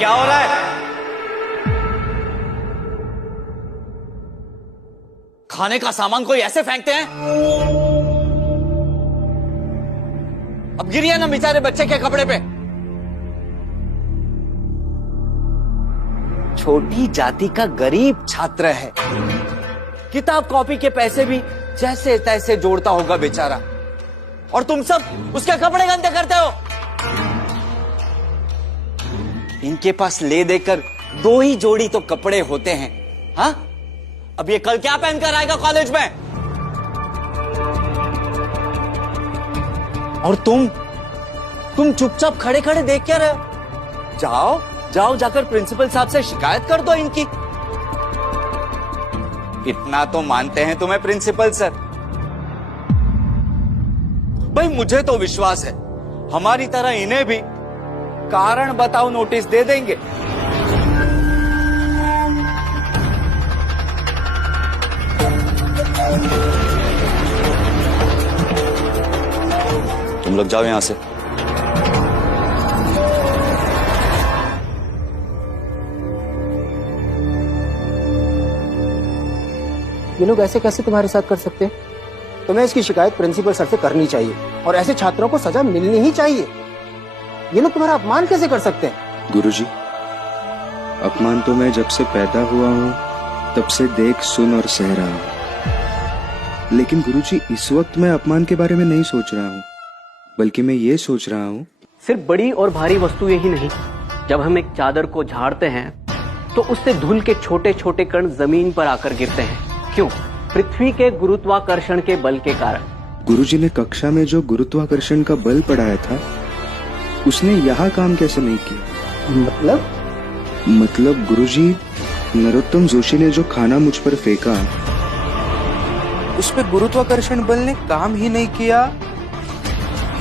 क्या हो रहा है? खाने का सामान कोई ऐसे फेंकते हैं? अब गिरिए ना बेचारे बच्चे के कपड़े पे। छोटी जाति का गरीब छात्र है, किताब कॉपी के पैसे भी जैसे तैसे जोड़ता होगा बेचारा, और तुम सब उसके कपड़े गंदे करते हो। इनके पास ले देकर 2 ही जोड़ी तो कपड़े होते हैं। हाँ, अब ये कल क्या पहनकर आएगा कॉलेज में? और तुम चुपचाप खड़े खड़े देख क्या रहे हो? जाओ जाओ, जाकर प्रिंसिपल साहब से शिकायत कर दो इनकी। इतना तो मानते हैं तुम्हें प्रिंसिपल सर। भाई मुझे तो विश्वास है हमारी तरह इन्हें भी कारण बताओ नोटिस दे देंगे। तुम लोग जाओ यहां से। ये लोग ऐसे कैसे तुम्हारे साथ कर सकते हैं? तुम्हें इसकी शिकायत प्रिंसिपल सर से करनी चाहिए और ऐसे छात्रों को सजा मिलनी ही चाहिए। ये लोग तुम्हारा अपमान कैसे कर सकते हैं? गुरुजी, अपमान तो मैं जब से पैदा हुआ हूँ तब से देख सुन और सह रहा हूँ। लेकिन गुरुजी, इस वक्त मैं अपमान के बारे में नहीं सोच रहा हूँ, बल्कि मैं ये सोच रहा हूँ सिर्फ बड़ी और भारी वस्तुएं ही नहीं, जब हम एक चादर को झाड़ते हैं तो उससे धूल के छोटे छोटे कण जमीन पर आकर गिरते हैं। क्यों? पृथ्वी के गुरुत्वाकर्षण के बल के कारण। गुरुजी ने कक्षा में जो गुरुत्वाकर्षण का बल पढ़ाया था उसने यहाँ काम कैसे नहीं किया? मतलब गुरुजी, नरोत्तम जोशी ने जो खाना मुझ पर फेंका उस पे गुरुत्वाकर्षण बल ने काम ही नहीं किया,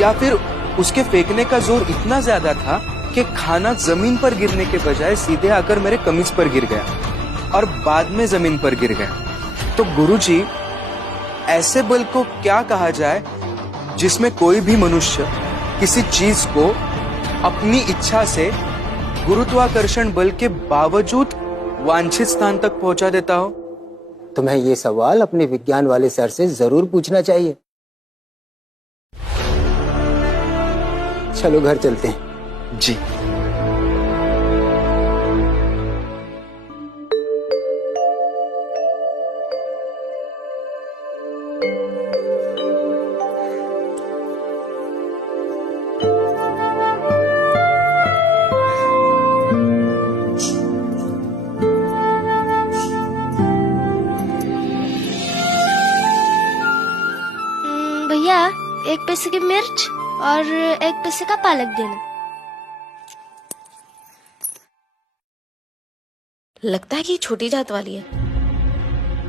या फिर उसके फेंकने का जोर इतना ज्यादा था कि खाना जमीन पर गिरने के बजाय सीधे आकर मेरे कमीज पर गिर गया और बाद में जमीन पर गिर गया। तो गुरुजी, ऐसे बल को क्या कहा जाए जिसमें कोई भी मनुष्य किसी चीज को अपनी इच्छा से गुरुत्वाकर्षण बल के बावजूद वांछित स्थान तक पहुंचा देता हो? तुम्हें ये सवाल अपने विज्ञान वाले सर से जरूर पूछना चाहिए। चलो घर चलते हैं। जी। भैया, 1 पैसे की मिर्च और 1 पैसे का पालक देना। लगता है कि छोटी जात वाली है।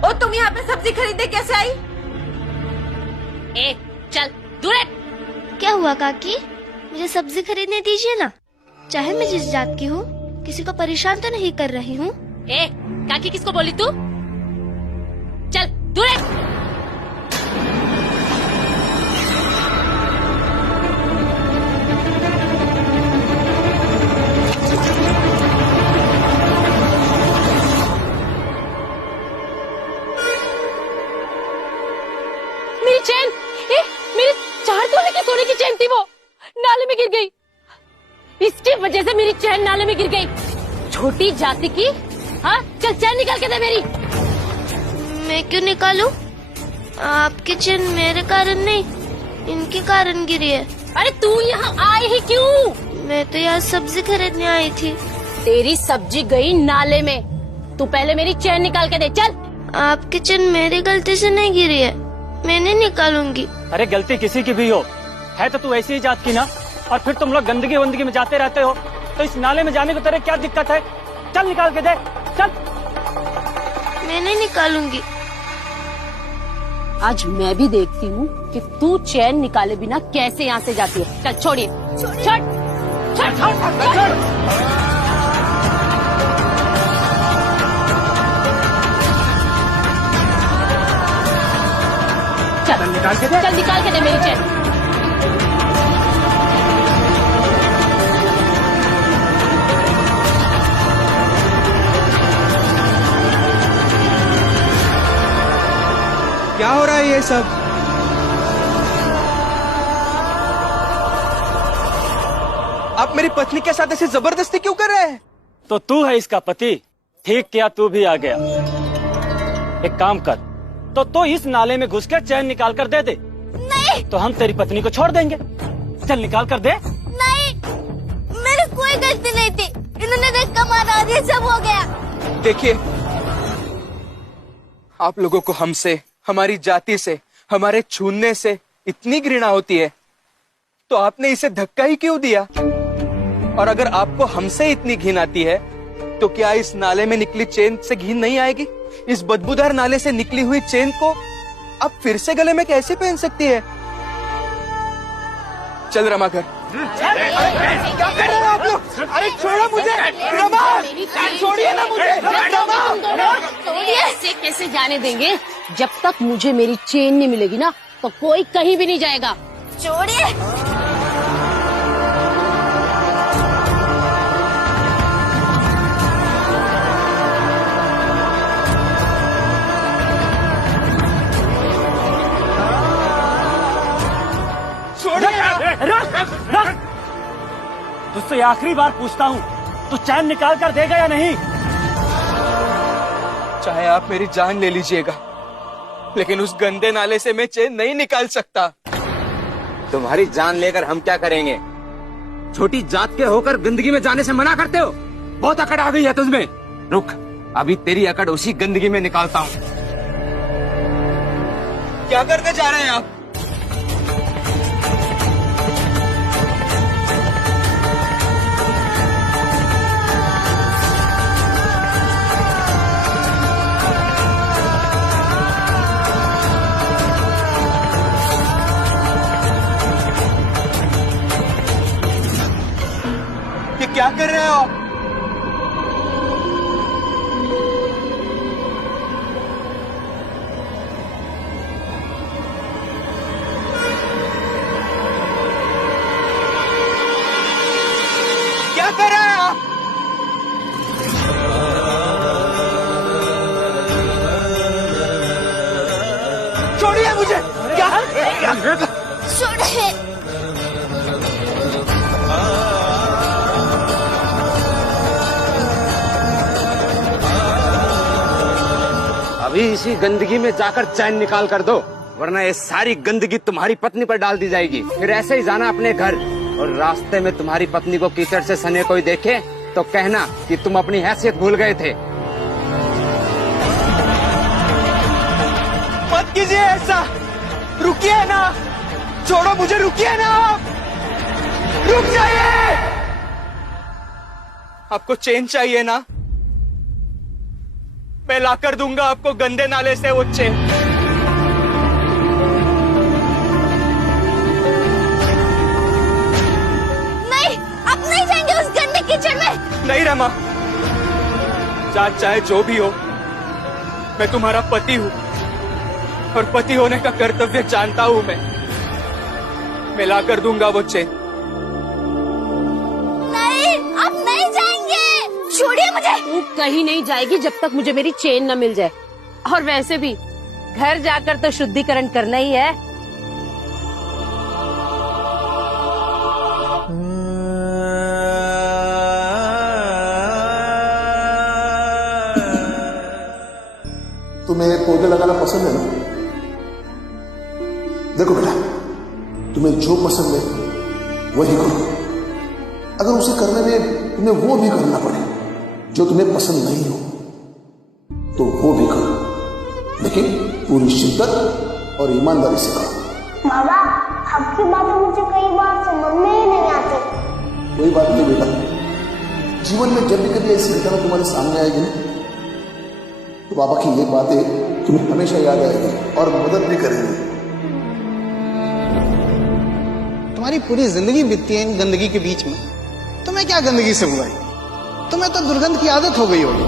और तुम यहाँ पे सब्जी खरीदने कैसे आई? चल दूर हट। क्या हुआ काकी? मुझे सब्जी खरीदने दीजिए ना। चाहे मैं जिस जात की हूँ, किसी को परेशान तो नहीं कर रही हूँ। काकी किसको बोली तू? चल दूर हट। चैन, मेरे 4 तोले की सोने की चैन थी, वो नाले में गिर गई। इसकी वजह से मेरी चैन नाले में गिर गई। छोटी जाति की। हाँ, चल चैन निकाल के दे मेरी। मैं क्यों निकालूं? आपकी चैन मेरे कारण नहीं, इनके कारण गिरी है। अरे तू यहाँ आई ही क्यों? मैं तो यहाँ सब्जी खरीदने आई थी। तेरी सब्जी गई नाले में। तू पहले मेरी चैन निकाल के दे। चल। आपकी चैन मेरी गलती से नहीं गिरी है, मैंने निकालूंगी। अरे गलती किसी की भी हो, है तो तू ऐसी ही जात की ना। और फिर तुम लोग गंदगी वंदगी में जाते रहते हो, तो इस नाले में जाने को तेरे क्या दिक्कत है? चल निकाल के दे, चल। मैंने निकालूंगी। आज मैं भी देखती हूँ कि तू चैन निकाले बिना कैसे यहाँ से जाती है। चल छोड़िए, छोड़, चल निकाल के दे मेरी चैन। हो रहा है ये सब? आप मेरी पत्नी के साथ ऐसी जबरदस्ती क्यों कर रहे हैं? तो तू है इसका पति, ठीक किया तू भी आ गया। एक काम कर, तो इस नाले में घुस के चैन निकाल कर दे दे। नहीं, तो हम तेरी पत्नी को छोड़ देंगे। चल निकाल कर दे। नहीं, मेरी कोई गलती नहीं थी, इन्होंने धक्का मारा और ये सब हो गया। देखिए, आप लोगों को हमसे, हमारी जाति से, हमारे छूने से इतनी घृणा होती है, तो आपने इसे धक्का ही क्यों दिया? और अगर आपको हमसे इतनी घिन आती है, तो क्या इस नाले में निकली चेन से घिन नहीं आएगी? इस बदबूदार नाले से निकली हुई चेन को आप फिर से गले में कैसे पहन सकती है? चल रमा घर। क्या कर रहे हो आप लोग? अरे छोड़ो मुझे, रमा! छोड़िए ना मुझे, ऐसे कैसे जाने देंगे? जब तक मुझे मेरी चेन नहीं मिलेगी ना, तो कोई कहीं भी नहीं जाएगा। छोड़िए। तुझसे आखिरी बार पूछता हूँ, तू चैन निकाल कर देगा या नहीं? चाहे आप मेरी जान ले लीजिएगा, लेकिन उस गंदे नाले से मैं चैन नहीं निकाल सकता। तुम्हारी जान लेकर हम क्या करेंगे? छोटी जात के होकर गंदगी में जाने से मना करते हो? बहुत अकड़ आ गई है तुझमें। रुक, अभी तेरी अकड़ उसी गंदगी में निकालता हूँ। क्या करने जा रहे हैं आप? क्या कर रहे हो? क्या कर रहे हैं आप? छोड़िए मुझे। क्या? छोड़िए। अभी इसी गंदगी में जाकर चैन निकाल कर दो, वरना ये सारी गंदगी तुम्हारी पत्नी पर डाल दी जाएगी। फिर ऐसे ही जाना अपने घर, और रास्ते में तुम्हारी पत्नी को कीचड़ से सने कोई देखे तो कहना कि तुम अपनी हैसियत भूल गए थे। मत कीजिए ऐसा, रुकिए ना, छोड़ो मुझे, रुकिए ना, रुक जाइए। आपको चैन चाहिए ना? मैं लाकर दूंगा आपको गंदे नाले से वो चैन। नहीं, अब नहीं जाएंगे उस गंदे कीचड़ में। नहीं रमा, जात चाहे जो भी हो, मैं तुम्हारा पति हूँ, और पति होने का कर्तव्य जानता हूँ मैं लाकर दूंगा वो चैन। नहीं, अब नहीं जाएंगे। छोड़िए मुझे। तू कहीं नहीं जाएगी जब तक मुझे मेरी चेन न मिल जाए। और वैसे भी घर जाकर तो शुद्धिकरण करना ही है। तुम्हें पौधे लगाना पसंद है ना? देखो बेटा, तुम्हें जो पसंद है वही करो। अगर उसे करने में तुम्हें वो भी करना पड़े जो तुम्हें पसंद नहीं हो, तो वो भी करो, लेकिन पूरी शिद्दत और ईमानदारी से करो। बाबा, आपकी बातें मुझे कई बार समझ में ही नहीं आती। कोई बात नहीं बेटा, जीवन में जब भी कभी ऐसी घटना तुम्हारे सामने आएगी ना, तो बाबा की ये बातें तुम्हें हमेशा याद आएगी और मदद भी करेंगी। तुम्हारी पूरी जिंदगी बीतती है इन गंदगी के बीच में, तुम्हें क्या गंदगी से बुराई? तुम्हें तो दुर्गंध की आदत हो गई होगी।